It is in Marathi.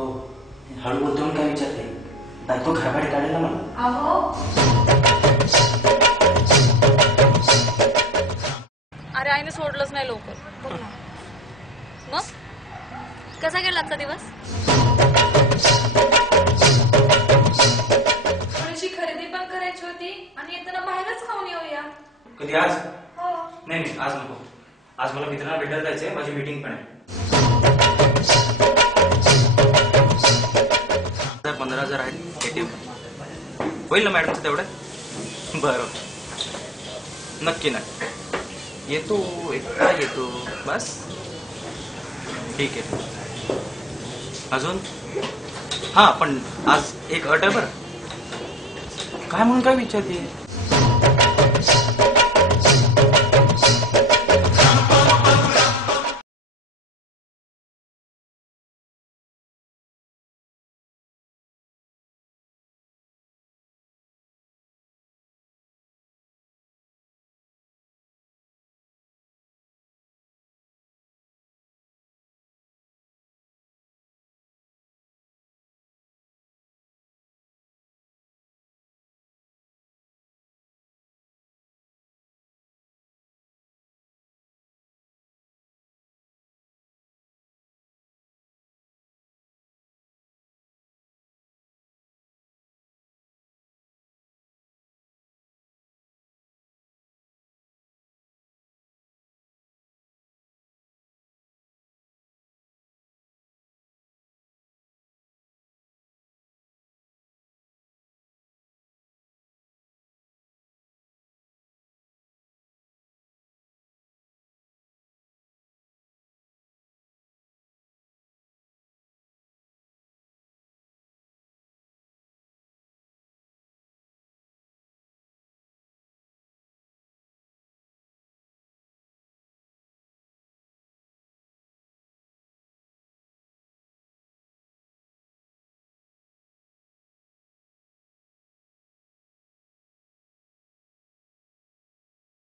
हो हळू बोलतो काय विचारते बायको घराबाहेर काढेल ना मला. अहो अरे आईने सोडलंच नाही लवकर बघ ना. मग कसा गेला आजचा दिवस? थोडीशी खरेदी पण करायची होती आणि येताना बाहेरच खाऊन येऊया. कधी आज? हो. नाही नाही आज नको. आज मला मित्रांना भेटायला जायचंय. माझी मीटिंग पण आहे. 15,000 आहेत ATM. होईल ना मॅडमचं तेवढं? बरं नक्की नाही येतो एकटा येतो बस. ठीक आहे. अजून हां पण आज एक अट आहे बरं. काय म्हणून काय विचारते?